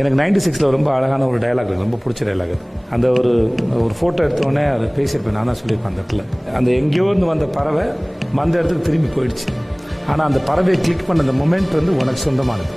எனக்கு 96 ரொம்ப அழகான ஒரு டயலாக் இருக்குது, ரொம்ப பிடிச்ச டயலாக் அது. அந்த ஒரு ஃபோட்டோ எடுத்தோடனே அதை பேசியிருப்பேன், நான் தான் சொல்லியிருப்பேன் அந்த இடத்துல. அந்த எங்கேயோ இருந்து வந்த பறவை அந்த இடத்துக்கு திரும்பி போயிடுச்சு. ஆனால் அந்த பறவையை கிளிக் பண்ண அந்த மொமெண்ட் உனக்கு சொந்தமானது.